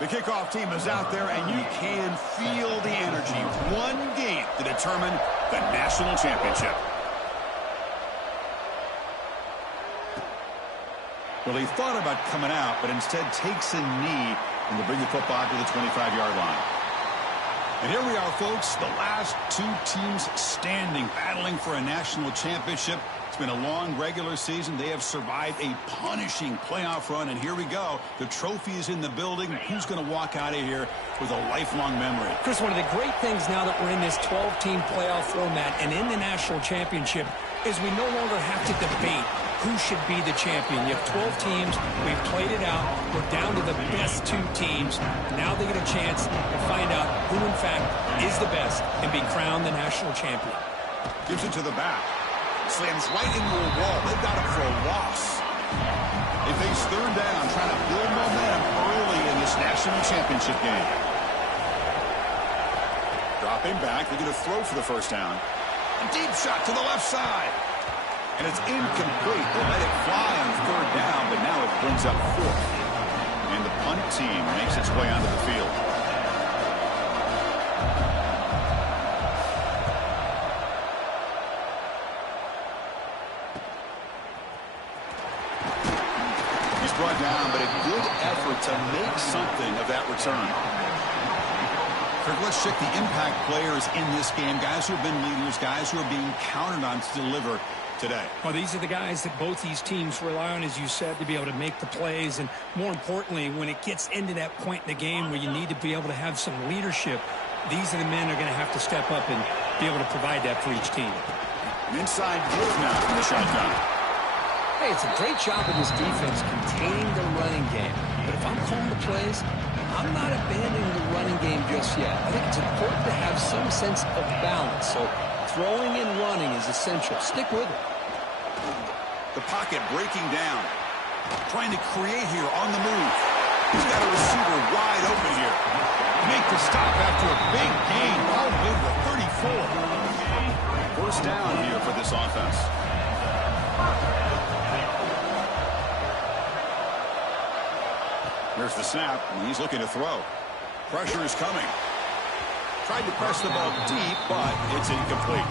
The kickoff team is out there, and you can feel the energy. One game to determine the national championship. Well, he thought about coming out, but instead takes a knee and to bring the football to the 25-yard line. And here we are, folks, the last two teams standing, battling for a national championship. It's been a long regular season. They have survived a punishing playoff run, and here we go. The trophy is in the building. Who's going to walk out of here with a lifelong memory? Chris, one of the great things now that we're in this 12-team playoff format and in the national championship is we no longer have to debate who should be the champion. You have 12 teams. We've played it out. We're down to the best two teams. Now they get a chance to find out who, in fact, is the best and be crowned the national champion. Gives it to the back. Slams right into a wall. They've got it for a loss. They face third down, trying to build momentum early in this national championship game. Dropping back. They're going to throw for the first down. A deep shot to the left side. And it's incomplete. They let it fly on third down, but now it brings up fourth. And the punt team makes its way onto the field. He's brought down, but a good effort to make something of that return. Let's check the impact players in this game. Guys who have been leaders, guys who are being counted on to deliver today. Well, these are the guys that both these teams rely on, as you said, to be able to make the plays. And more importantly, when it gets into that point in the game where you need to be able to have some leadership, these are the men who are going to have to step up and be able to provide that for each team. An inside give now from the shotgun. Hey, it's a great job of this defense containing the running game. But if I'm calling the plays, I'm not abandoning the running game just yet. I think it's important to have some sense of balance. So throwing and running is essential. Stick with it. The pocket breaking down. Trying to create here on the move. He's got a receiver wide open here. Make the stop after a big gain all the way to the 34. First down here for this offense. Here's the snap, and he's looking to throw. Pressure is coming. Tried to press the ball deep, but it's incomplete.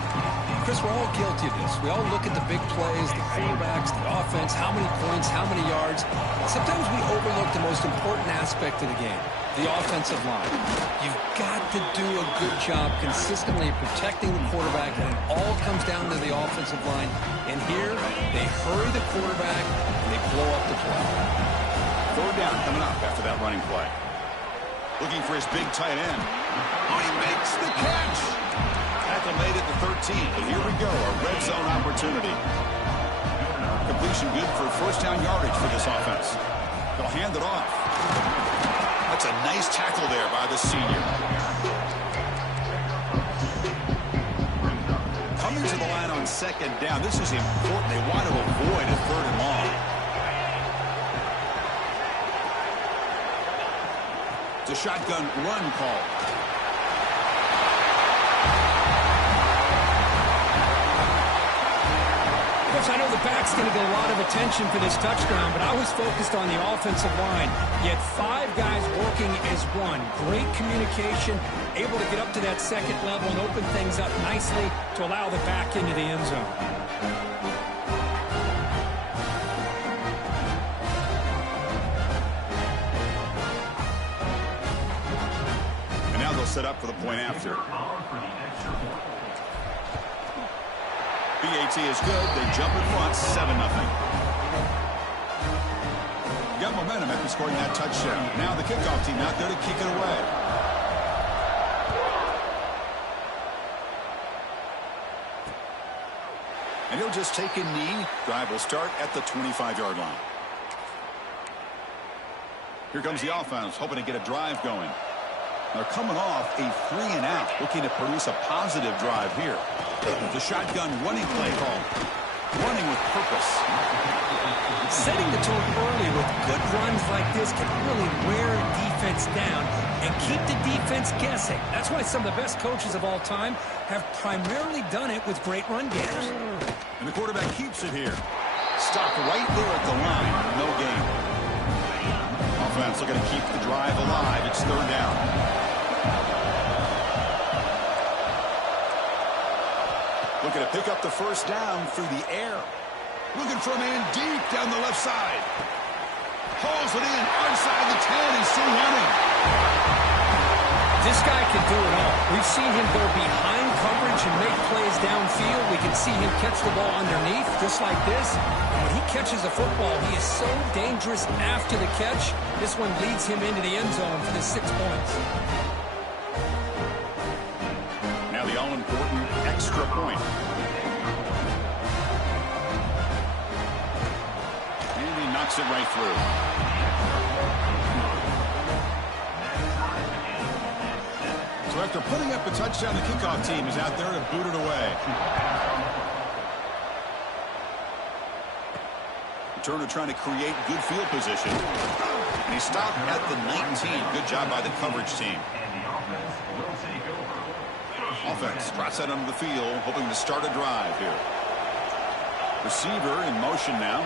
Chris, we're all guilty of this. We all look at the big plays, the quarterbacks, the offense, how many points, how many yards. Sometimes we overlook the most important aspect of the game, the offensive line. You've got to do a good job consistently protecting the quarterback, and it all comes down to the offensive line. And here, they hurry the quarterback, and they blow up the play. Third down coming up after that running play. Looking for his big tight end. Oh, he makes the catch. Tackle made it to 13. And here we go, a red zone opportunity. Completion good for first down yardage for this offense. They'll hand it off. That's a nice tackle there by the senior. Coming to the line on second down. This is important. They want to avoid a third and long. It's a shotgun run call. Coach, I know the back's going to get a lot of attention for this touchdown, but I was focused on the offensive line. Yet 5 guys working as one. Great communication, able to get up to that second level and open things up nicely to allow the back into the end zone. And now they'll set up for the point after. BAT is good. They jump in front, 7-0. Got momentum after scoring that touchdown. Now the kickoff team out there to kick it away. And he'll just take a knee. Drive will start at the 25-yard line. Here comes the offense, hoping to get a drive going. They're coming off a 3-and-out, looking to produce a positive drive here. The shotgun running play call. Running with purpose. Setting the tone early with good runs like this can really wear a defense down and keep the defense guessing. That's why some of the best coaches of all time have primarily done it with great run games. And the quarterback keeps it here. Stopped right there at the line. No gain. Offense looking to keep the drive alive. It's 3rd down. Looking to pick up the first down through the air. Looking for a man deep down the left side. Hauls it in onside the 10 and still running. This guy can do it all. We've seen him go behind coverage and make plays downfield. We can see him catch the ball underneath just like this. And when he catches a football, he is so dangerous after the catch. This one leads him into the end zone for the 6 points. Now the all-important extra point. And he knocks it right through. So after putting up a touchdown, the kickoff team is out there to boot it away. Turner trying to create good field position. And he stopped at the 19. Good job by the coverage team. Offense drops that under the field, hoping to start a drive here. Receiver in motion now.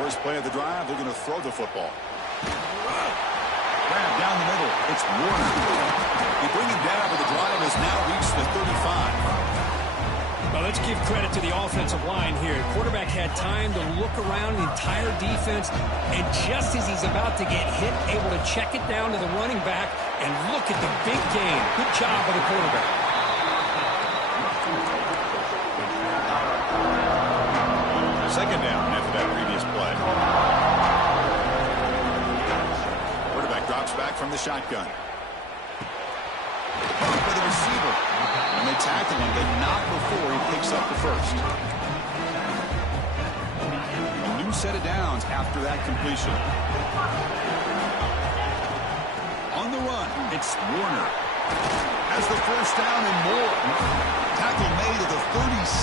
First play of the drive, they're going to throw the football. Grab down the middle. It's Warner. They bring him down, but the drive has now reached the 35. Well, let's give credit to the offensive line here. The quarterback had time to look around the entire defense, and just as he's about to get hit, able to check it down to the running back, and look at the big gain. Good job by the quarterback. Second down after that previous play. Quarterback drops back from the shotgun. For the receiver. And they tackle him, but not before he picks up the first. A new set of downs after that completion. On the run, it's Warner. Has the first down and more. Tackle made at the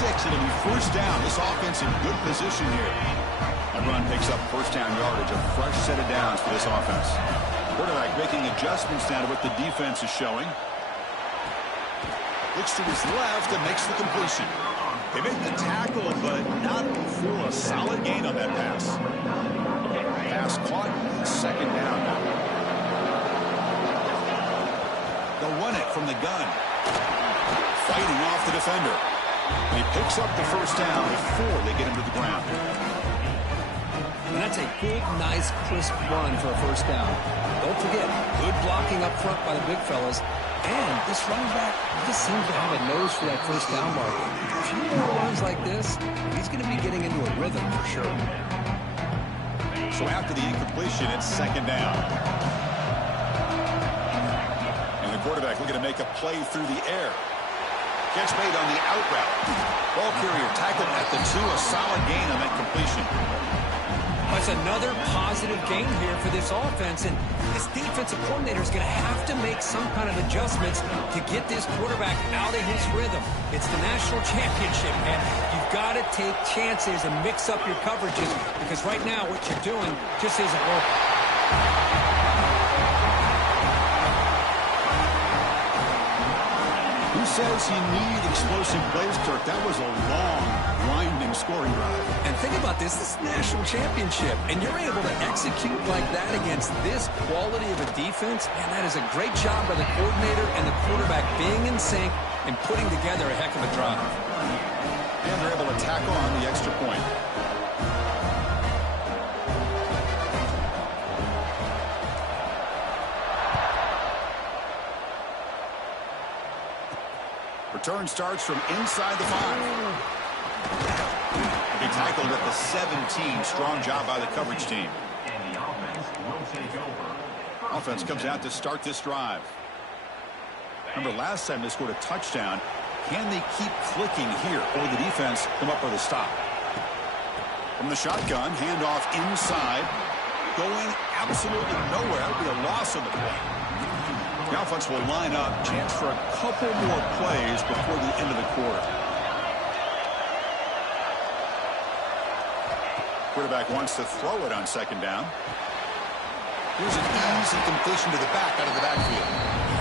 36. It'll be first down. This offense in good position here. That run picks up first down yardage. A fresh set of downs for this offense. Quarterback making adjustments now to what the defense is showing. Looks to his left and makes the completion. They make the tackle, but not for a solid gain on that pass. Pass caught. Second down now. They'll run it from the gun. Fighting off the defender. And he picks up the first down before they get him to the ground. And that's a big, nice, crisp run for a first down. Don't forget, good blocking up front by the big fellas. And this running back just seems to have a nose for that first down marker. A few more runs like this, he's going to be getting into a rhythm for sure. So after the incompletion, it's second down. And the quarterback looking to make a play through the air. Catch made on the out route. Ball carrier tackled at the 2. A solid gain on that completion. That's another positive gain here for this offense, and this defensive coordinator is going to have to make some kind of adjustments to get this quarterback out of his rhythm. It's the national championship, man. You've got to take chances and mix up your coverages, because right now what you're doing just isn't working. says you need explosive plays, Kirk. That was a long, winding scoring drive. And think about this. This is a national championship, and you're able to execute like that against this quality of a defense. Man, that is a great job by the coordinator and the quarterback being in sync and putting together a heck of a drive. And they're able to tack on the extra point. Return starts from inside the 5. He tackled at the 17. Strong job by the coverage team. And the offense will take over. Offense comes out to start this drive. Remember, last time they scored a touchdown. Can they keep clicking here, or the defense come up with a stop? From the shotgun, handoff inside. Going absolutely nowhere. That would be a loss on the play. The offense will line up. Chance for a couple more plays before the end of the quarter. Quarterback wants to throw it on second down. Here's an easy completion to the back out of the backfield.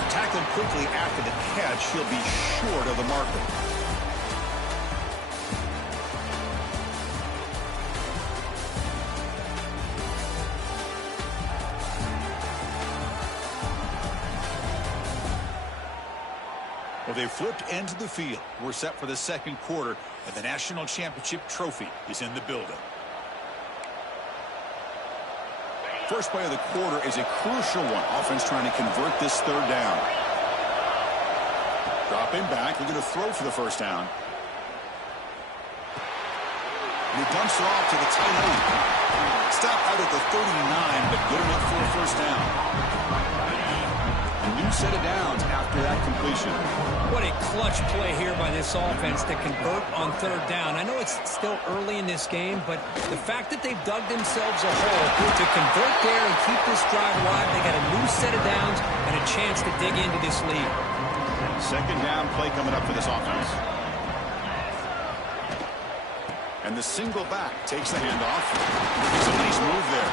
Tackled quickly after the catch. He'll be short of the marker. Well, they flipped into the field. We're set for the second quarter, and the national championship trophy is in the building. First play of the quarter is a crucial one. Offense trying to convert this third down. Dropping back, looking to throw for the first down. And he dumps it off to the tight end. Stop out at the 39, but good enough for a first down. A new set of downs after that completion. What a clutch play here by this offense to convert on third down. I know it's still early in this game, but the fact that they've dug themselves a hole to convert there and keep this drive alive, they got a new set of downs and a chance to dig into this lead. Second down play coming up for this offense. And the single back takes the handoff. It's a nice move there.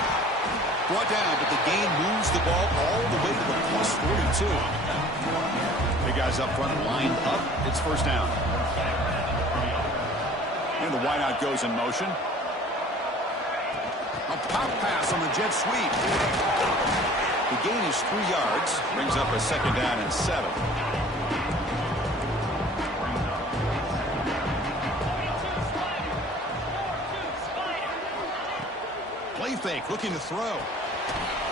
Brought down, but the gain moves the ball all the way to the plus 42. Big guys up front lined up. It's first down. And the wideout goes in motion. A pop pass on the jet sweep. The gain is 3 yards. Brings up a second down and 7. Play fake, looking to throw.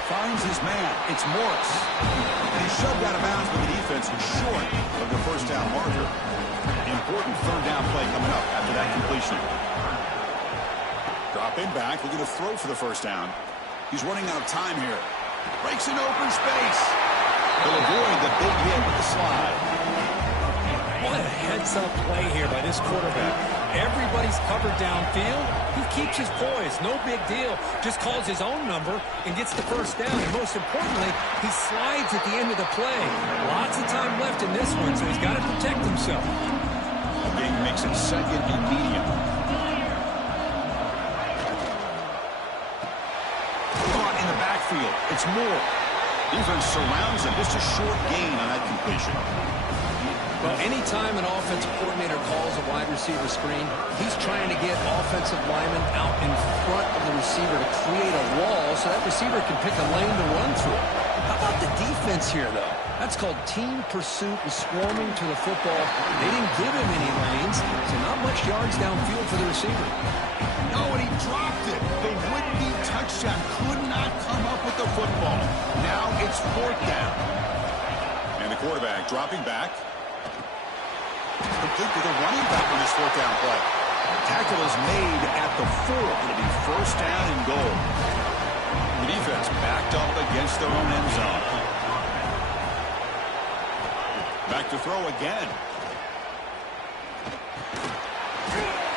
Finds his man. It's Morris. And he's shoved out of bounds with the defense short of the first down marker. Important third down play coming up after that completion. Dropping back, looking to throw for the first down. He's running out of time here. Breaks an open space. He'll avoid the big hit with the slide. What a heads-up play here by this quarterback. Everybody's covered downfield. He keeps his poise. No big deal. Just calls his own number and gets the first down. And most importantly, he slides at the end of the play. Lots of time left in this one, so he's got to protect himself. Game makes it second and medium. Caught in the backfield. It's Moore. Defense surrounds him. Just a short gain on that completion. Well, anytime an offensive coordinator calls a wide receiver screen, he's trying to get offensive linemen out in front of the receiver to create a wall so that receiver can pick a lane to run through. How about the defense here, though? That's called team pursuit and swarming to the football. They didn't give him any lanes, so not much yards downfield for the receiver. No, and he dropped it. The would-be touchdown could not come up with the football. Now it's fourth down. And the quarterback dropping back. Complete with a running back on this fourth down play. Tackle is made at the 4. It'll be first down and goal. The defense backed up against their own end zone. Back to throw again.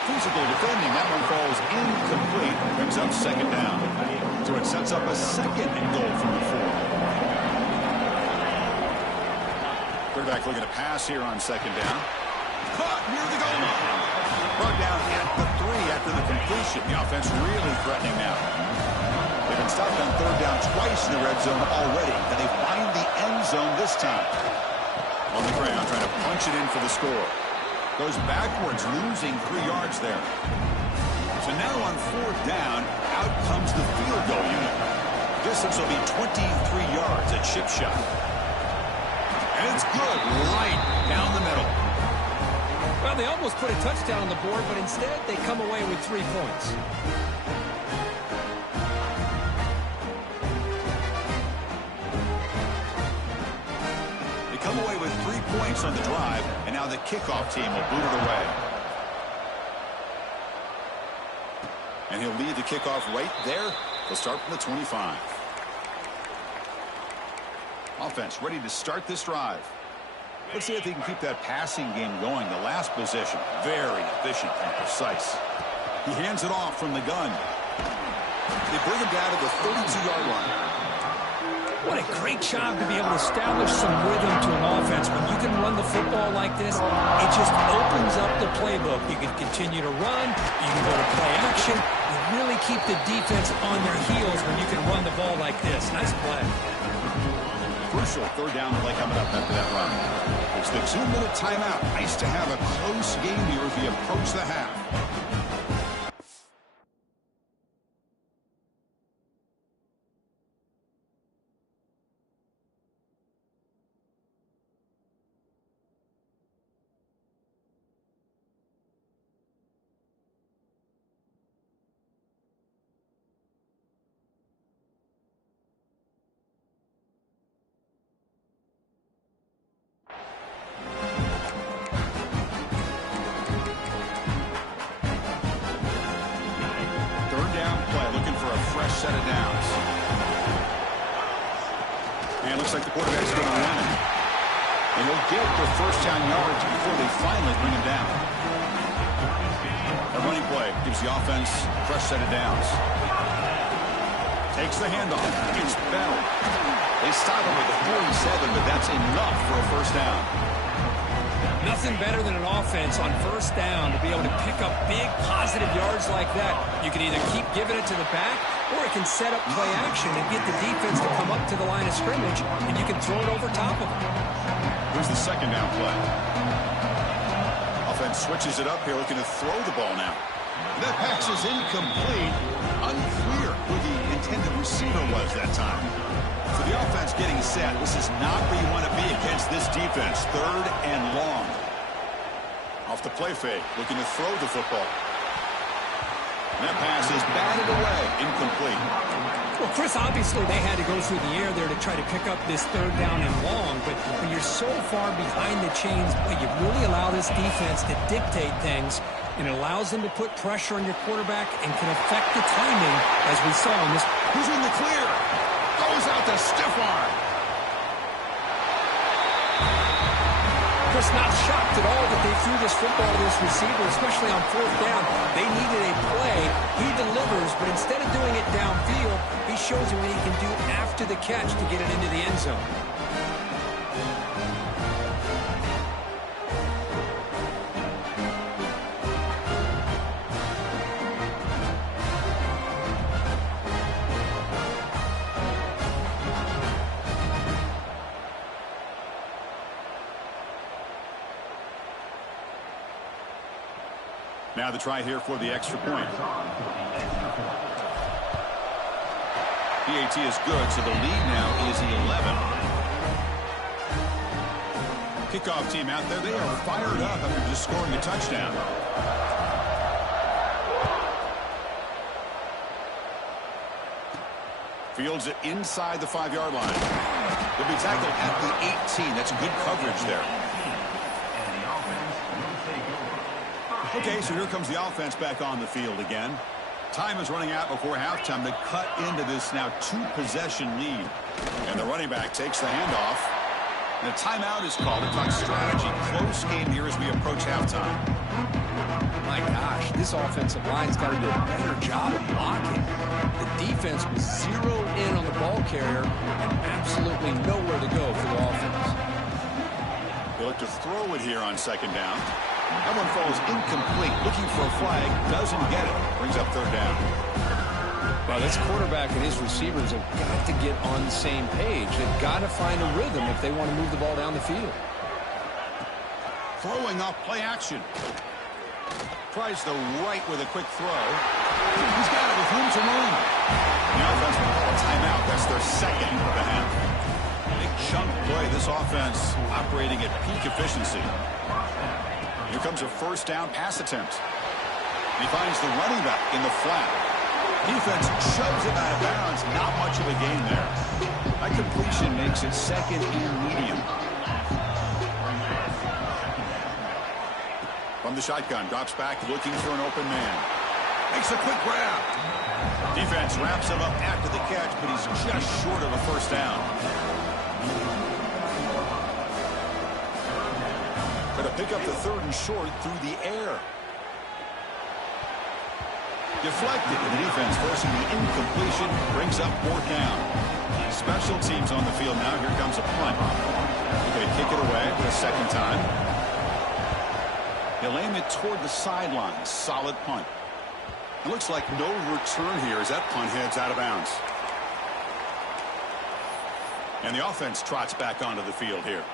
Physical defending. That one falls incomplete. Brings up second down. So it sets up a second and goal from the 4. Quarterback looking to pass here on second down. Caught near the goal line. Brought down at the 3 after the completion. The offense really threatening now. They've been stopped on third down twice in the red zone already, and they find the end zone this time. On the ground, trying to punch it in for the score. Goes backwards, losing 3 yards there. So now on 4th down, out comes the field goal unit. Distance will be 23 yards at chip shot. And it's good, right down the middle. Well, they almost put a touchdown on the board, but instead they come away with 3 points. They come away with 3 points on the drive, and now the kickoff team will boot it away. And he'll lead the kickoff right there. He'll start from the 25. Offense ready to start this drive. Let's see if they can keep that passing game going. The last possession, very efficient and precise. He hands it off from the gun. They bring him down to the 32-yard line. What a great job to be able to establish some rhythm to an offense. When you can run the football like this, it just opens up the playbook. You can continue to run. You can go to play action. You really keep the defense on their heels when you can run the ball like this. Nice play. Crucial 3rd down play coming up after that run. It's the 2-minute timeout. Nice to have a close game here as we approach the half. Set of downs. And looks like the quarterback's going to run it. And he'll get the 1st down yards before they finally bring him down. A running play gives the offense a fresh set of downs. Takes the handoff. It's Bell. They stop him with the 47, but that's enough for a 1st down. Nothing better than an offense on 1st down to be able to pick up big positive yards like that. You can either keep giving it to the back, or it can set up play action and get the defense to come up to the line of scrimmage, and you can throw it over top of them. Here's the 2nd down play. Offense switches it up here, looking to throw the ball now. That pass is incomplete. Unclear who the intended receiver was that time. So the offense getting set. This is not where you want to be against this defense. 3rd and long. Off the play fake, looking to throw the football. And that pass is batted away, incomplete. Well, Chris, obviously they had to go through the air there to try to pick up this 3rd down and long, but when you're so far behind the chains, you really allow this defense to dictate things, and it allows them to put pressure on your quarterback and can affect the timing, as we saw in this. Who's in the clear? Goes out the stiff arm. Chris, not shocked at all that they threw this football to this receiver, especially on 4th down. They needed a play. He delivers, but instead of doing it downfield, he shows you what he can do after the catch to get it into the end zone. Now the try here for the extra point. PAT is good, so the lead now is 11. Kickoff team out there, they are fired up after just scoring a touchdown. Fields it inside the 5-yard line. He'll be tackled at the 18. That's good coverage there. Okay, so here comes the offense back on the field again. Time is running out before halftime to cut into this now 2-possession lead. And the running back takes the handoff. And a timeout is called to talk strategy. Close game here as we approach halftime. My gosh, this offensive line's got to do a better job of blocking. The defense was zeroed in on the ball carrier and absolutely nowhere to go for the offense. They look to throw it here on 2nd down. That one falls incomplete. Looking for a flag. Doesn't get it. Brings up 3rd down. Well, this quarterback and his receivers have got to get on the same page. They've got to find a rhythm if they want to move the ball down the field. Throwing off play action. Tries the right with a quick throw. He's got it with room to run. The offense will call a timeout. That's their second of the half. Big chunk play. This offense operating at peak efficiency. Here comes a first down pass attempt. He finds the running back in the flat. Defense shoves him out of bounds. Not much of a gain there. That completion makes it second and medium. From the shotgun, drops back, looking for an open man. Makes a quick grab. Defense wraps him up after the catch, but he's just short of a first down. Going to pick up the third and short through the air. Deflected, and the defense forcing the incompletion, brings up fourth down. Special teams on the field now. Here comes a punt. They're going to kick it away for a second time. He'll aim it toward the sideline. Solid punt. It looks like no return here as that punt heads out of bounds. And the offense trots back onto the field here.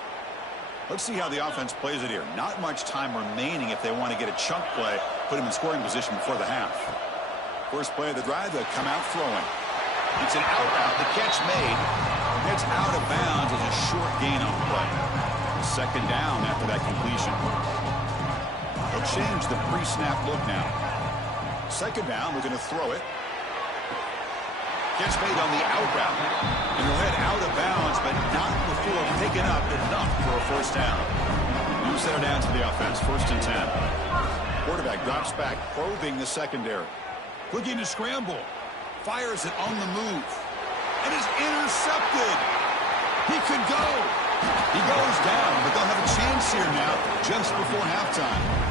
Let's see how the offense plays it here. Not much time remaining if they want to get a chunk play, put him in scoring position before the half. First play of the drive, they'll come out throwing. It's an out route. The catch made. It's out of bounds as a short gain on the play. Second down after that completion. They'll change the pre-snap look now. Second down, we're going to throw it. Catch made on the out route. And he'll head out of bounds, but not before picking up enough for a first down. New center down to the offense. First and 10. Quarterback drops back, probing the secondary. Looking to scramble. Fires it on the move. And is intercepted. He could go. He goes down, but they'll have a chance here now just before halftime.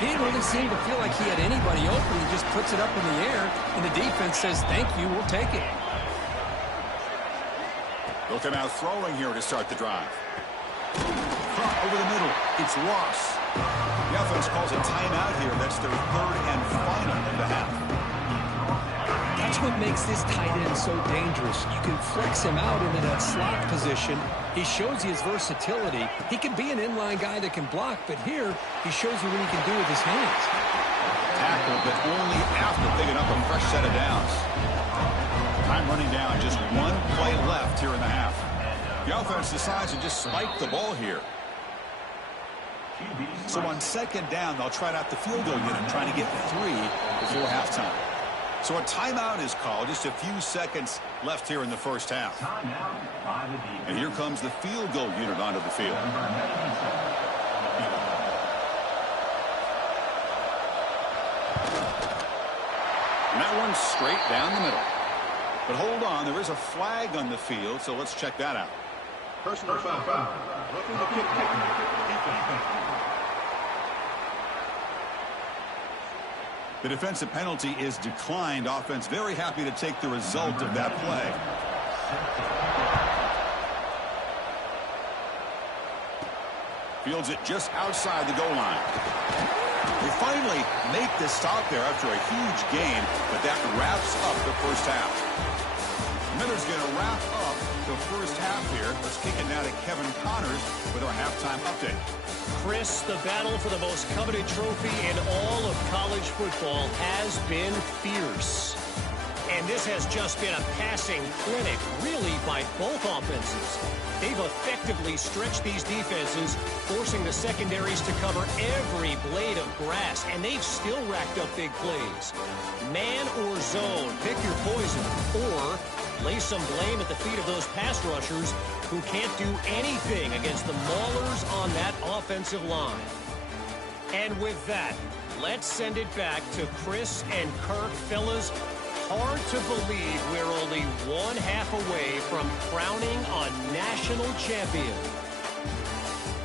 He didn't really seem to feel like he had anybody open. He just puts it up in the air, and the defense says, thank you, we'll take it. They'll come out throwing here to start the drive. Caught over the middle. It's lost. The offense calls a timeout here. That's their third and final of the half. That's what makes this tight end so dangerous. You can flex him out into that slot position. He shows you his versatility. He can be an inline guy that can block, but here he shows you what he can do with his hands. Tackle, but only after picking up a fresh set of downs. Time running down. Just one play left here in the half. The offense decides to just spike the ball here. So on second down, they'll try out the field goal unit, trying to get 3 before halftime. So a timeout is called. Just a few seconds left here in the first half. And here comes the field goal unit onto the field. And that one's straight down the middle. But hold on, there is a flag on the field, so let's check that out. Personal foul. Looking to kick. The defensive penalty is declined. Offense very happy to take the result of that play. Fields it just outside the goal line. They finally make the stop there after a huge gain, but that wraps up the first half. Miller's going to wrap up the first half here. Let's kick it now to Kevin Connors with our halftime update. Chris, the battle for the most coveted trophy in all of college football has been fierce. And this has just been a passing clinic, really, by both offenses. They've effectively stretched these defenses, forcing the secondaries to cover every blade of grass, and they've still racked up big plays. Man or zone, pick your poison, or lay some blame at the feet of those pass rushers who can't do anything against the maulers on that offensive line. And with that, let's send it back to Chris and Kirk. Fellas, hard to believe we're only one half away from crowning a national champion.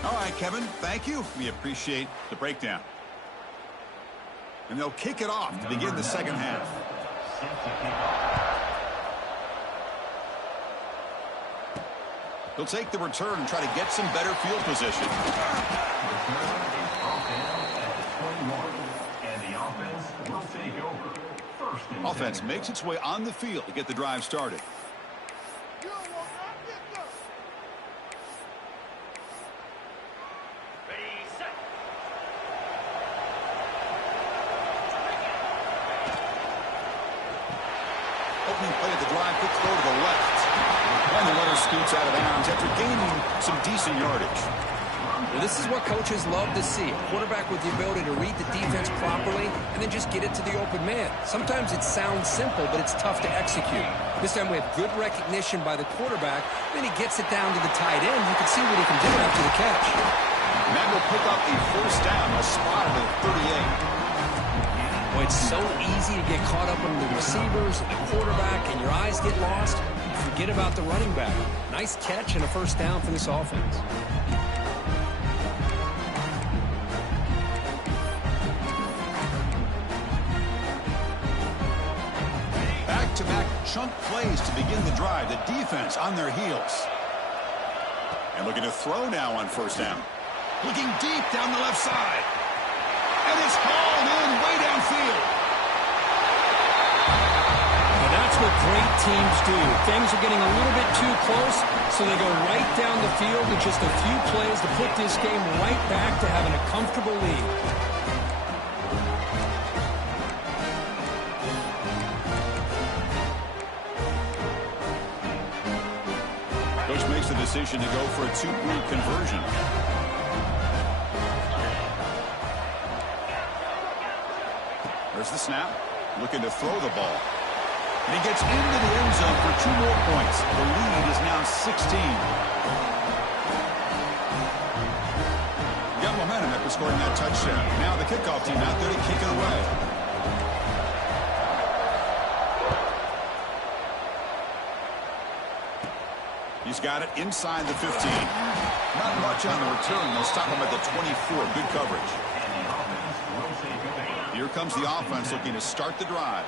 All right, Kevin, thank you. We appreciate the breakdown. And they'll kick it off to begin the second half. He'll take the return and try to get some better field position. Offense makes its way on the field to get the drive started. Ready, opening play of the drive. Quick throw to the left. And the runner scoots out of bounds after gaining some decent yardage. Well, this is what coaches love to see. A quarterback with the ability to read the defense properly and then just get it to the open man. Sometimes it sounds simple, but it's tough to execute. This time we have good recognition by the quarterback. Then he gets it down to the tight end. You can see what he can do after the catch. And that will pick up a first down, a spot at the 38. Well, it's so easy to get caught up in the receivers and the quarterback, and your eyes get lost. Forget about the running back. Nice catch and a first down for this offense. Back-to-back chunk plays to begin the drive. The defense on their heels. And looking to throw now on first down. Looking deep down the left side. And it's hauled in way downfield. Now that's what great teams do. Things are getting a little bit too close, so they go right down the field with just a few plays to put this game right back to having a comfortable lead. Coach makes the decision to go for a two-point conversion. There's the snap. Looking to throw the ball. And he gets into the end zone for 2 more points. The lead is now 16. Got momentum after scoring that touchdown. Now the kickoff team out there to kick it away. He's got it inside the 15. Not much on the return. They'll stop him at the 24. Good coverage. Here comes the offense looking to start the drive.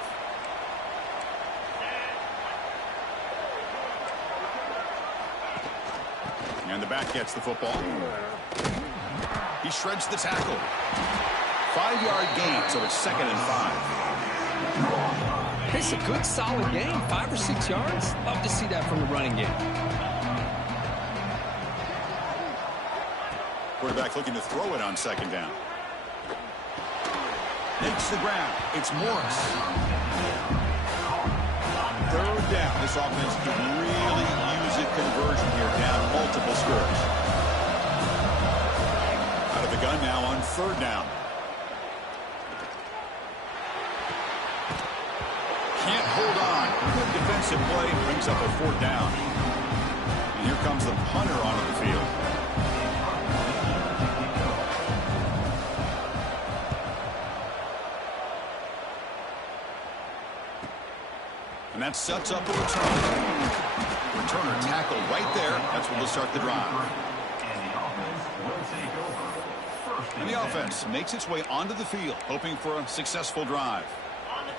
And the back gets the football. He shreds the tackle. 5-yard gain, so it's 2nd and 5. It's a good, solid gain. 5 or 6 yards. Love to see that from the running game. Quarterback looking to throw it on 2nd down. Makes the grab. It's Morris. 3rd down. This offense could really use a conversion here, down multiple scores. Out of the gun now on 3rd down. Can't hold on. Good defensive play. Brings up a 4th down. And here comes the punter onto the field. And that sets up a return. Returner tackled right there. That's where they'll start the drive. And the offense makes its way onto the field, hoping for a successful drive.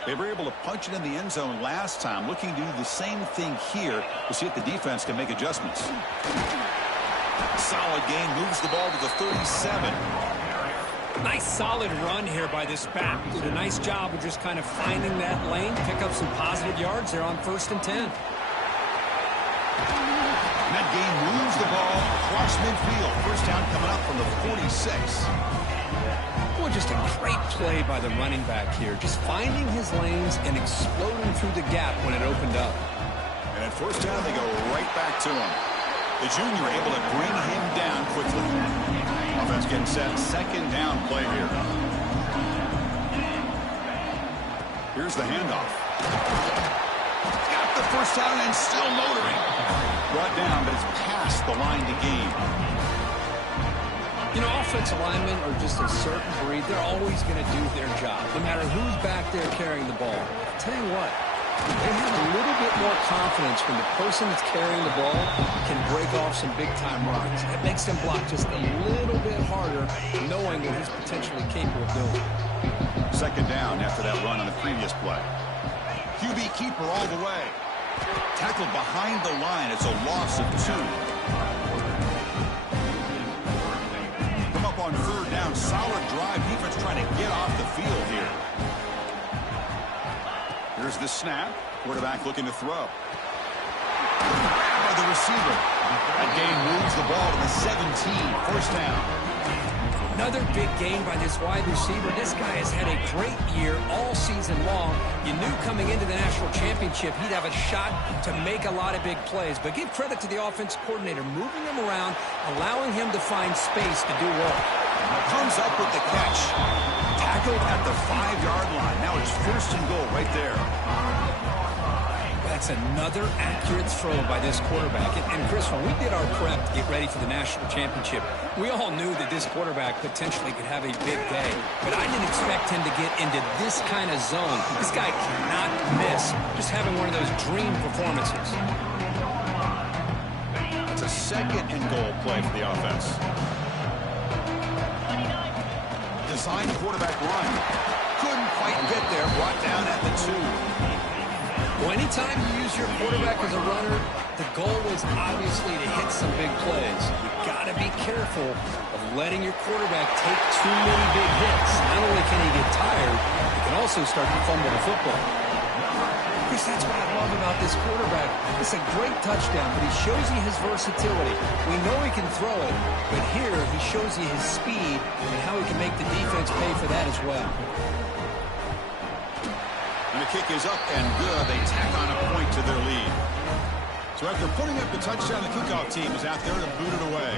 They were able to punch it in the end zone last time, looking to do the same thing here to see if the defense can make adjustments. Solid gain, moves the ball to the 37. Nice solid run here by this back. Did a nice job of just kind of finding that lane, pick up some positive yards there on 1st and 10. And that gain moves the ball across midfield. First down coming up from the 46. Boy, just a great play by the running back here. Just finding his lanes and exploding through the gap when it opened up. And at first down, they go right back to him. The junior able to bring him down quickly. Offense getting set. 2nd down play here. Here's the handoff. Got the first down and still motoring. Brought down, but it's past the line to gain. You know, offensive linemen are just a certain breed. They're always going to do their job, no matter who's back there carrying the ball. I'll tell you what, they have a little bit more confidence when the person that's carrying the ball can break off some big-time runs. It makes them block just a little bit harder, knowing what he's potentially capable of doing. 2nd down after that run on the previous play. QB keeper all the way. Tackled behind the line. It's a loss of 2. Come up on 3rd down. Solid drive. Defense trying to get off the field here. Here's the snap. Quarterback looking to throw. Grab by the receiver. That gain moves the ball to the 17. First down. Another big gain by this wide receiver. This guy has had a great year all season long. You knew coming into the national championship he'd have a shot to make a lot of big plays. But give credit to the offense coordinator, moving him around, allowing him to find space to do work. Comes up with the catch. Tackled at the 5-yard line. Now it's first and goal right there. That's another accurate throw by this quarterback. And Chris, when we did our prep to get ready for the national championship, we all knew that this quarterback potentially could have a big day. But I didn't expect him to get into this kind of zone. This guy cannot miss. Just having one of those dream performances. It's a second and goal play for the offense. Designed quarterback run. Couldn't quite get there. Brought down at the 2. Well, anytime you use your quarterback as a runner, the goal is obviously to hit some big plays. You've got to be careful of letting your quarterback take too many big hits. Not only can he get tired, he can also start to fumble the football. Chris, that's what I love about this quarterback. It's a great touchdown, but he shows you his versatility. We know he can throw it, but here he shows you his speed and how he can make the defense pay for that as well. And the kick is up and good. They tack on a point to their lead. So after putting up the touchdown, the kickoff team is out there to boot it away.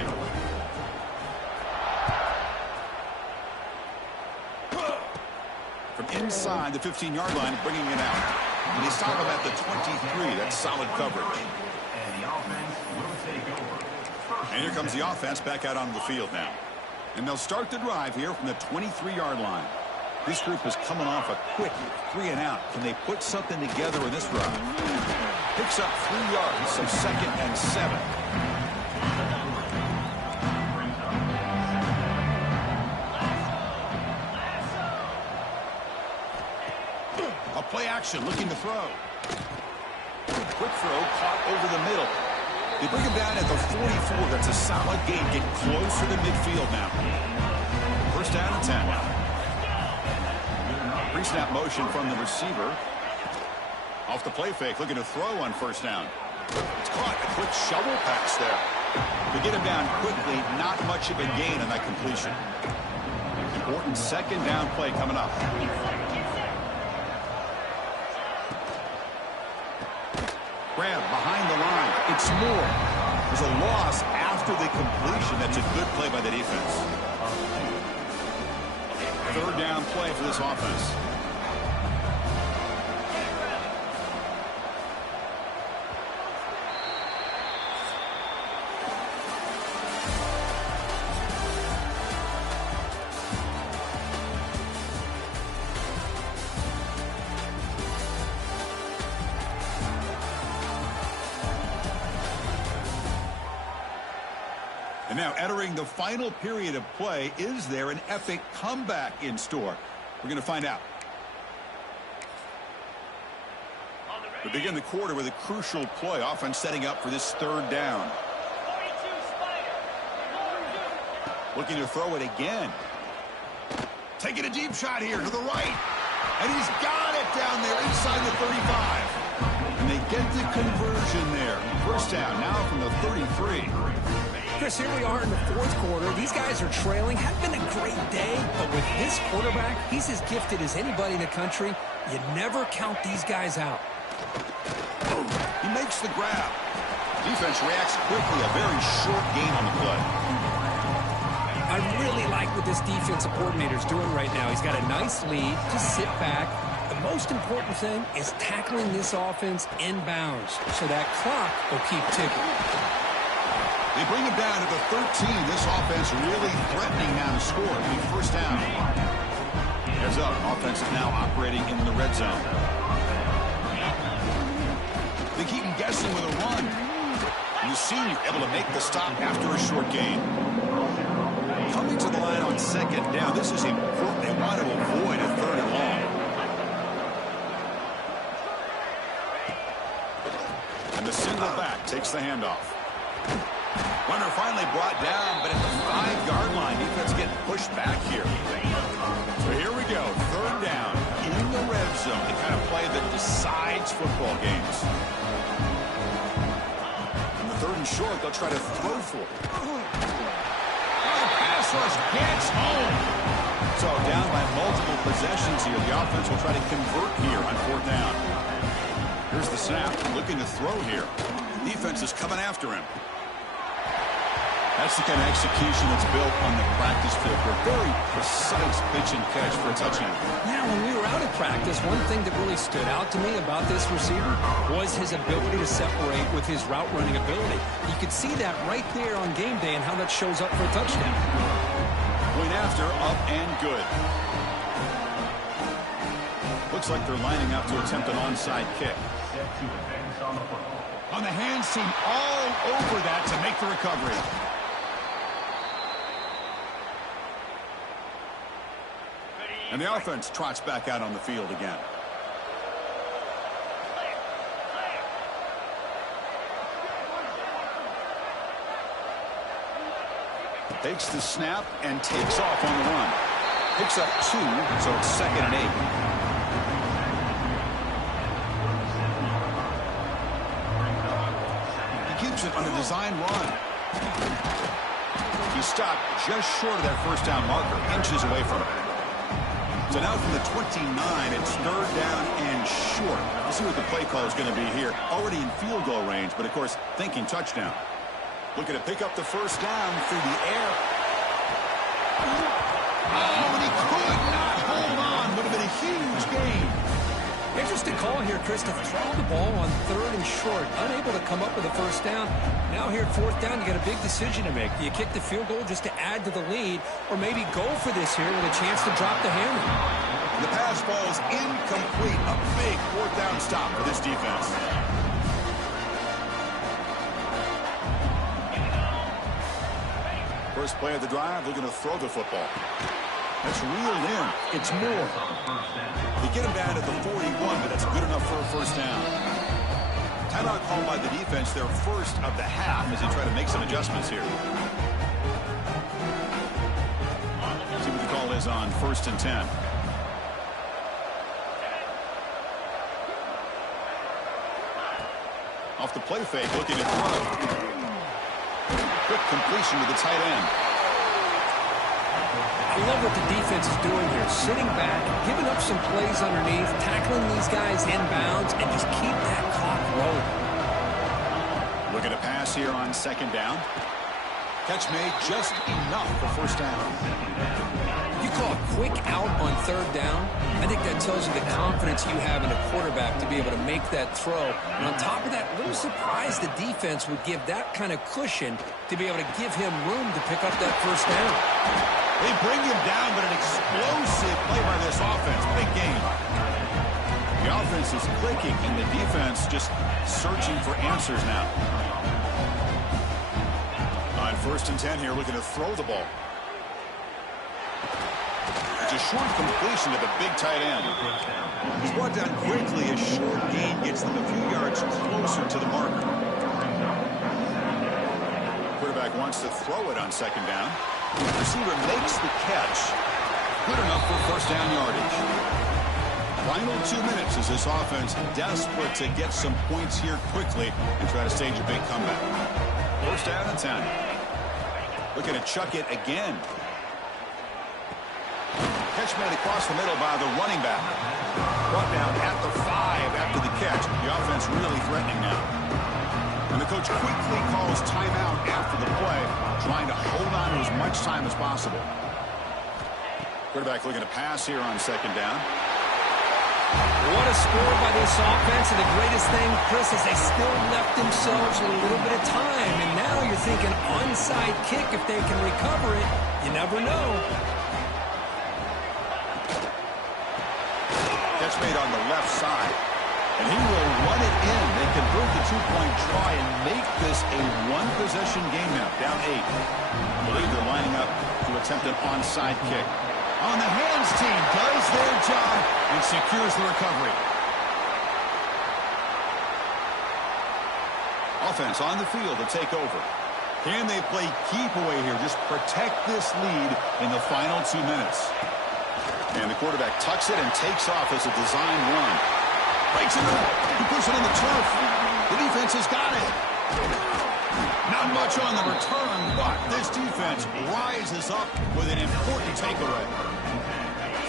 From inside the 15-yard line, bringing it out. And they stop him at the 23. That's solid coverage. And here comes the offense back out onto the field now. And they'll start the drive here from the 23-yard line. This group is coming off a quick 3-and-out. Can they put something together in this drive? Picks up 3 yards, so 2nd and 7. A play action, looking to throw. Quick throw, caught over the middle. They bring him down at the 44. That's a solid gain. Get closer to midfield now. First down and 10. Pre-snap motion from the receiver. Off the play fake, looking to throw on first down. It's caught. A quick shovel pass there. To get him down quickly, not much of a gain on that completion. Important second down play coming up. Grab behind the line. It's more. There's a loss after the completion. That's a good play by the defense. Third down play for this offense. And now entering the final period of play, is there an epic comeback in store? We're going to find out. We begin the quarter with a crucial play. Offense setting up for this third down. Looking to throw it again. Taking a deep shot here to the right. And he's got it down there inside the 35. And they get the conversion there. First down now from the 33. Chris, here we are in the fourth quarter. These guys are trailing. Had been a great day, but with this quarterback, he's as gifted as anybody in the country. You never count these guys out. He makes the grab. Defense reacts quickly. A very short gain on the play. I really like what this defensive coordinator's doing right now. He's got a nice lead. Just sit back. The most important thing is tackling this offense inbounds so that clock will keep ticking. They bring him down to the 13. This offense really threatening now to score. Big first down. Heads up. Offense is now operating in the red zone. They keep him guessing with a run. And the senior able to make the stop after a short gain. Coming to the line on second down. This is important. They want to avoid a third and long. And the single back takes the handoff. Runner finally brought down, but at the 5-yard line, defense getting pushed back here. So here we go, third down in the red zone. The kind of play that decides football games. In the third and short, they'll try to throw for it. pass rush gets home. So down by multiple possessions here. The offense will try to convert here on 4th down. Here's the snap, looking to throw here. Defense is coming after him. That's the kind of execution that's built on the practice field. A very precise pitch and catch for a touchdown. Now, when we were out of practice, one thing that really stood out to me about this receiver was his ability to separate with his route running ability. You could see that right there on game day and how that shows up for a touchdown. Point after, up and good. Looks like they're lining up to attempt an onside kick. On the hands team, all over that to make the recovery. And the offense trots back out on the field again. Takes the snap and takes off on the run. Picks up 2, so it's 2nd and 8. He keeps it on a design run. He stopped just short of that 1st down marker, inches away from it. So now from the 29, it's 3rd down and short. We'll see what the play call is going to be here. Already in field goal range, but of course thinking touchdown. Looking to pick up the 1st down through the air. Oh, and he could not hold on. Would have been a huge gain. Interesting call here, Chris, to throw the ball on 3rd and short, unable to come up with a 1st down. Now here at 4th down, you got a big decision to make. Do you kick the field goal just to add to the lead, or maybe go for this here with a chance to drop the hammer? The pass ball is incomplete. A big 4th down stop for this defense. First play of the drive, looking to throw the football. That's reeled in. It's more. They get him down at the 41, but that's good enough for a 1st down. Timeout called by the defense, their first of the half, as they try to make some adjustments here. See what the call is on 1st and 10. Off the play fake, looking to throw. Quick completion to the tight end. I love what the defense is doing here. Sitting back, giving up some plays underneath, tackling these guys inbounds, and just keep that clock rolling. Looking to pass here on 2nd down. Catch made just enough for 1st down. You call a quick out on 3rd down, I think that tells you the confidence you have in a quarterback to be able to make that throw. And on top of that, a little surprised the defense would give that kind of cushion to be able to give him room to pick up that 1st down. They bring him down, but an explosive play by this offense. Big game. The offense is clicking, and the defense just searching for answers now. On 1st and 10 here, looking to throw the ball. It's a short completion to the big tight end. He's brought down quickly. A short gain gets them a few yards closer to the marker. Quarterback wants to throw it on 2nd down. The receiver makes the catch. Good enough for 1st down yardage. Final 2 minutes as this offense desperate to get some points here quickly and try to stage a big comeback. 1st down and 10. Looking to chuck it again. Catch made across the middle by the running back. Brought down at the 5 after the catch. The offense really threatening now. And the coach quickly calls timeout after the play, trying to hold on to as much time as possible. Quarterback looking to pass here on 2nd down. What a score by this offense, and the greatest thing, Chris, is they still left themselves a little bit of time, and now you're thinking onside kick if they can recover it. You never know. Catch made on the left side. And he will run it in. They convert the 2-point try and make this a 1-possession game now, down 8. I believe they're lining up to attempt an onside kick. On the hands team does their job and secures the recovery. Offense on the field to take over. Can they play keep away here? Just protect this lead in the final 2 minutes. And the quarterback tucks it and takes off as a design run. Breaks it up. He puts it on the turf. The defense has got it. Not much on the return, but this defense rises up with an important takeaway.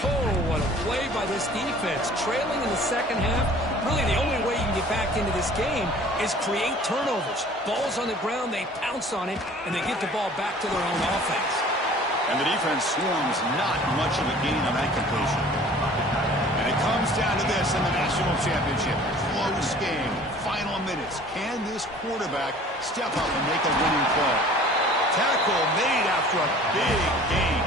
Oh, what a play by this defense. Trailing in the second half, really the only way you can get back into this game is create turnovers. Ball's on the ground, they pounce on it, and they get the ball back to their own offense. And the defense swarms not much of a gain on that completion. And it comes down to this in the national championship. Close game, final minutes. Can this quarterback step up and make a winning play? Tackle made after a big gain.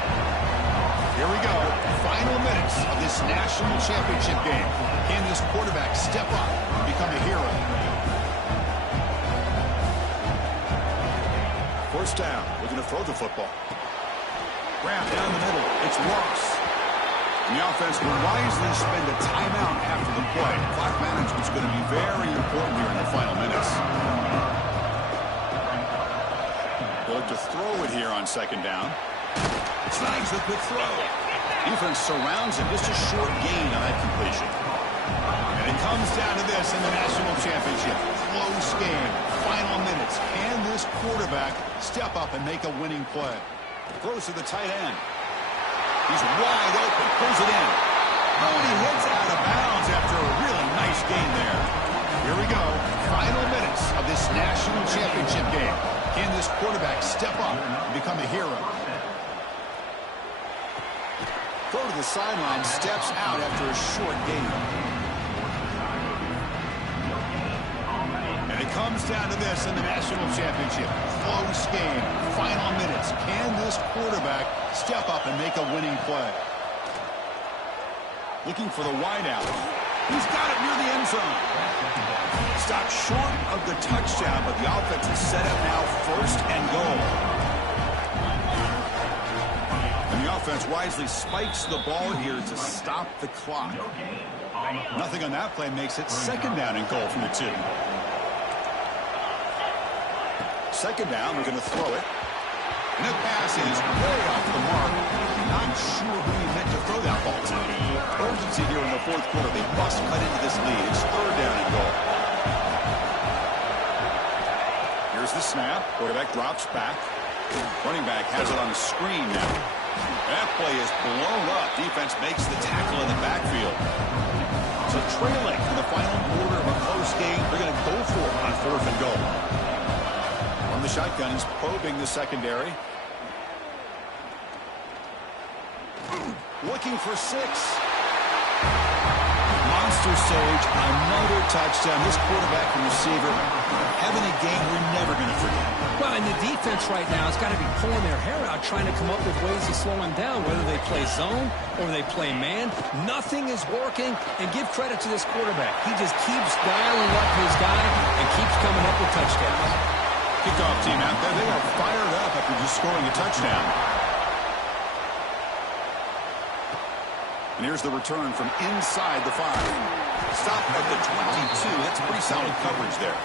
Here we go. Final minutes of this national championship game. Can this quarterback step up and become a hero? First down. We're going to throw the football. Grab down the middle. It's Ross. And the offense will wisely spend a timeout after the play. Clock management's going to be very important here in the final minutes. They'll look to throw it here on second down. Slides the quick throw. Defense surrounds him. Just a short gain on that completion. And it comes down to this in the national championship. Close game. Final minutes. Can this quarterback step up and make a winning play? Throws to the tight end. He's wide open. Pulls it in. Oh, and he hits out of bounds after a really nice gain there. Here we go. Final minutes of this national championship game. Can this quarterback step up and become a hero? Throw to the sideline, steps out after a short gain. And it comes down to this in the national championship. Close game, final minutes. Can this quarterback step up and make a winning play? Looking for the wideout. He's got it near the end zone. Stopped short of the touchdown, but the offense is set up now first and goal. And the offense wisely spikes the ball here to stop the clock. Nothing on that play makes it second down and goal from the 2. Second down, we're going to throw it. And the pass is way off the mark. Not sure who he meant to throw that ball to. Urgency here in the fourth quarter. They must cut into this lead. It's third down and goal. Here's the snap. Quarterback drops back. Running back has it on the screen now. That play is blown up. Defense makes the tackle in the backfield. So trailing in the final quarter of a close game, they're going to go for it on fourth and goal. On the shotgun, he's probing the secondary. Looking for 6. Monster Sage, another touchdown. This quarterback and receiver having a game we're never going to forget. Well, and the defense right now has got to be pulling their hair out, trying to come up with ways to slow him down, whether they play zone or they play man. Nothing is working, and give credit to this quarterback. He just keeps dialing up his guy and keeps coming up with touchdowns. Kickoff team out there. They are fired up after just scoring a touchdown. And here's the return from inside the 5. Stop at the 22. That's pretty solid coverage there.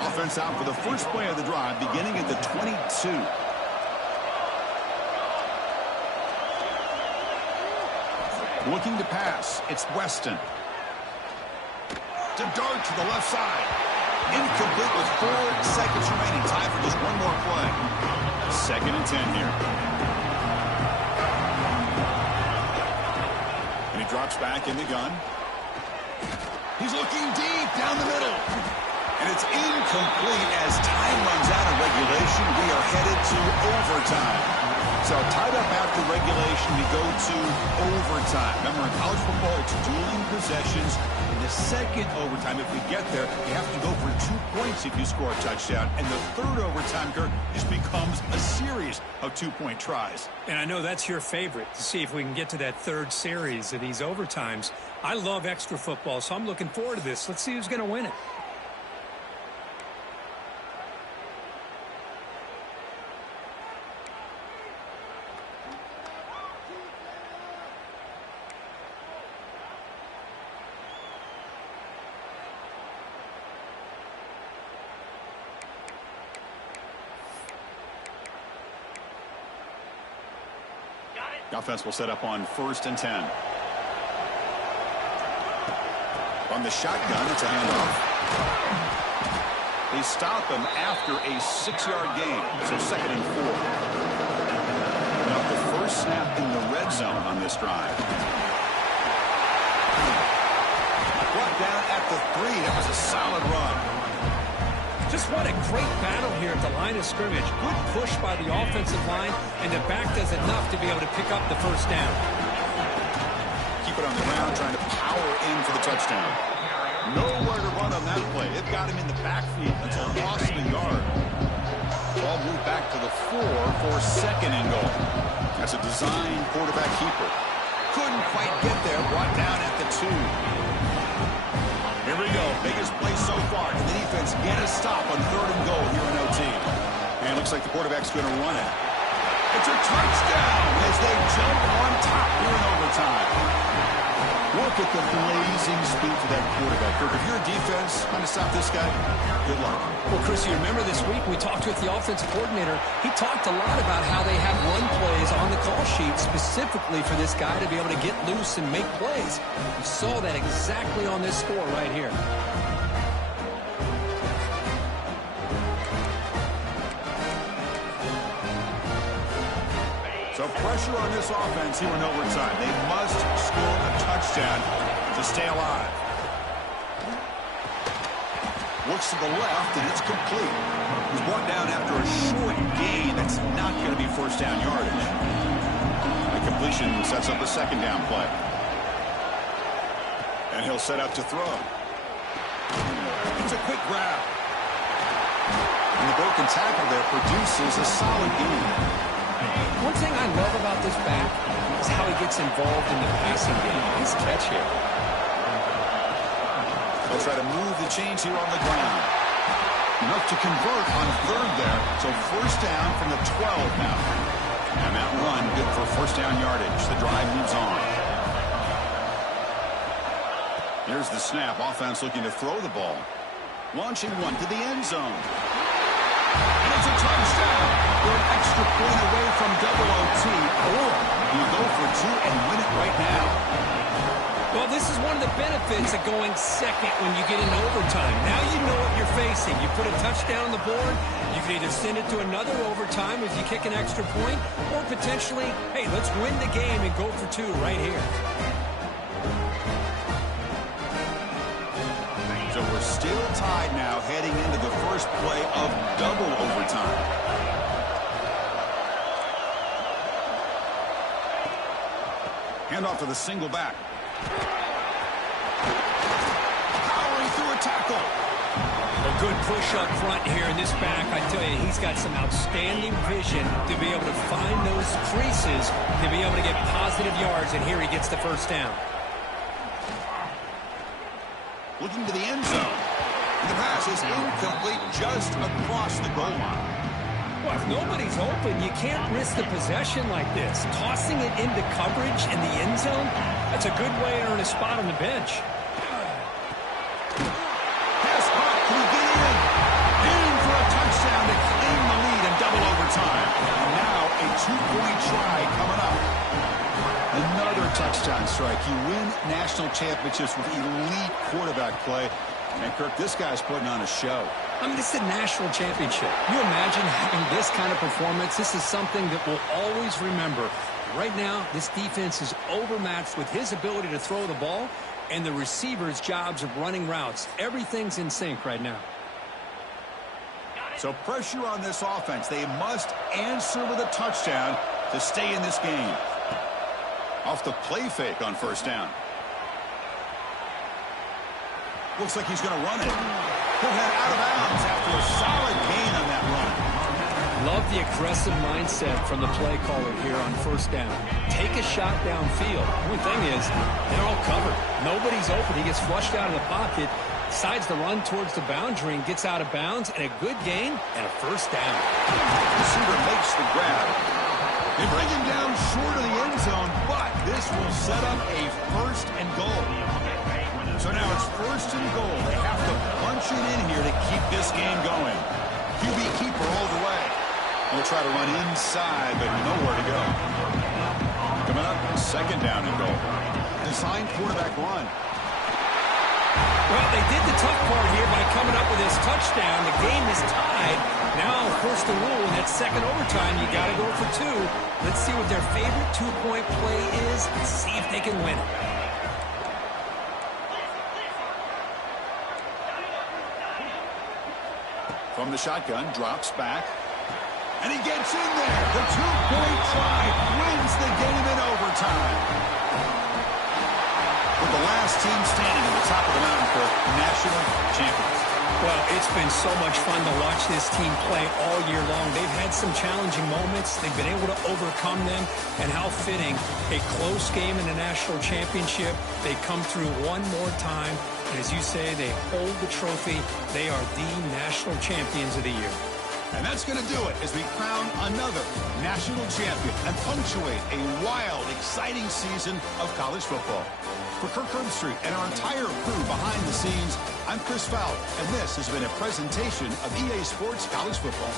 Offense out for the first play of the drive, beginning at the 22. Looking to pass. It's Weston. To dart to the left side. Incomplete with 4 seconds remaining. Time for just one more play. Second and 10 here. And he drops back in the gun. He's looking deep down the middle. And it's incomplete as time runs out of regulation. We are headed to overtime. So tied up after regulation, we go to overtime. Remember, in college football, it's dueling possessions. In the second overtime, if we get there, you have to go for 2 points if you score a touchdown. And the third overtime, Kirk, just becomes a series of 2-point tries. And I know that's your favorite, to see if we can get to that third series of these overtimes. I love extra football, so I'm looking forward to this. Let's see who's going to win it. The offense will set up on 1st and 10. From the shotgun, it's a handoff. They stop him after a 6-yard gain. So 2nd and 4. Now the first snap in the red zone on this drive. Brought down at the 3. That was a solid run. Just what a great battle here at the line of scrimmage. Good push by the offensive line, and the back does enough to be able to pick up the first down. Keep it on the ground, trying to power in for the touchdown. Nowhere to run on that play. It got him in the backfield until he lost a yard. Ball moved back to the 4 for 2nd and goal. That's a design quarterback keeper. Couldn't quite get there. Brought down at the 2. Here we go. Biggest play so far. Can the defense get a stop on 3rd and goal here in OT? And it looks like the quarterback's going to run it. It's a touchdown as they jump on top here in overtime. Look at the blazing speed for that quarterback. Kirk, if you're a defense trying to stop this guy, good luck. Well, Chris, you remember this week we talked with the offensive coordinator. He talked a lot about how they have run plays on the call sheet specifically for this guy to be able to get loose and make plays. We saw that exactly on this score right here. So pressure on this offense here in overtime. They must score a touchdown to stay alive. Looks to the left, and it's complete. He's brought down after a short gain. That's not going to be first down yardage. The completion sets up a 2nd down play. And he'll set up to throw. It's a quick grab. And the broken tackle there produces a solid gain. One thing I love about this back is how he gets involved in the passing game. Nice catch here. They'll try to move the chains here on the ground. Enough to convert on 3rd there. So first down from the 12 now. And that run good for first down yardage. The drive moves on. Here's the snap. Offense looking to throw the ball. Launching one to the end zone. And it's a touchdown. We're an extra point away from double OT. Or you go for 2 and win it right now. Well, this is one of the benefits of going second when you get into overtime. Now you know what you're facing. You put a touchdown on the board, you can either send it to another overtime if you kick an extra point, or potentially, hey, let's win the game and go for 2 right here. So we're still tied now heading into the first play of double overtime. Handoff to the single back. Powering through a tackle. A good push up front here in this back. I tell you, he's got some outstanding vision to be able to find those creases, to be able to get positive yards, and here he gets the first down. Looking to the end zone. And the pass is incomplete just across the goal line. Well, if nobody's open, you can't risk the possession like this. Tossing it into coverage in the end zone, that's a good way to earn a spot on the bench. Pass caught. Can he get in? In for a touchdown to claim the lead in double overtime. And now a 2-point try coming up. Another touchdown strike. You win national championships with elite quarterback play. And, Kirk, this guy's putting on a show. I mean, this is a national championship. You imagine having this kind of performance? This is something that we'll always remember. Right now, this defense is overmatched with his ability to throw the ball and the receivers' jobs of running routes. Everything's in sync right now. So pressure on this offense. They must answer with a touchdown to stay in this game. Off the play fake on first down. Looks like he's going to run it. He'll head out of bounds after a solid gain on that run. Love the aggressive mindset from the play caller here on first down. Take a shot downfield. The only thing is, they're all covered. Nobody's open. He gets flushed out of the pocket, decides to run towards the boundary and gets out of bounds, and a good gain and a first down. Receiver makes the grab. They bring him down short of the end zone, but this will set up a first and goal. So now it's first and goal. They have to punch it in here to keep this game going. QB keeper all the way. We'll try to run inside, but nowhere to go. Coming up, second down and goal. Designed quarterback run. Well, they did the tough part here by coming up with this touchdown. The game is tied. Now, of course, the rule in that second overtime, you got to go for two. Let's see what their favorite two-point play is and see if they can win it. From the shotgun, drops back. And he gets in there. The two-point try wins the game in overtime. With the last team standing at the top of the mountain for national champions. Well, it's been so much fun to watch this team play all year long. They've had some challenging moments. They've been able to overcome them. And how fitting, a close game in the national championship. They come through one more time. And as you say, they hold the trophy. They are the national champions of the year. And that's going to do it as we crown another national champion and punctuate a wild, exciting season of college football. For Kirk Herbstreit and our entire crew behind the scenes, I'm Chris Fowler, and this has been a presentation of EA Sports College Football.